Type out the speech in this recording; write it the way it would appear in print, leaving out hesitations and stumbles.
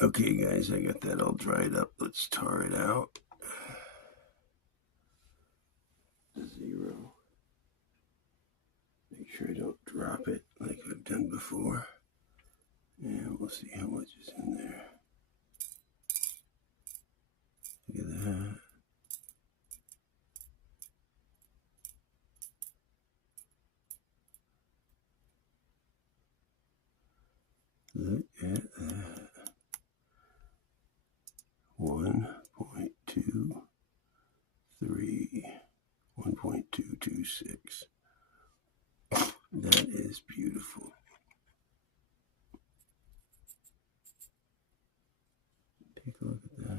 Okay, guys, I got that all dried up. Let's tar it out. 0. Make sure I don't drop it like I've done before. And we'll see how much is in there. Look at that. Look at that. 1.23, 1.226. That is beautiful. Take a look at that.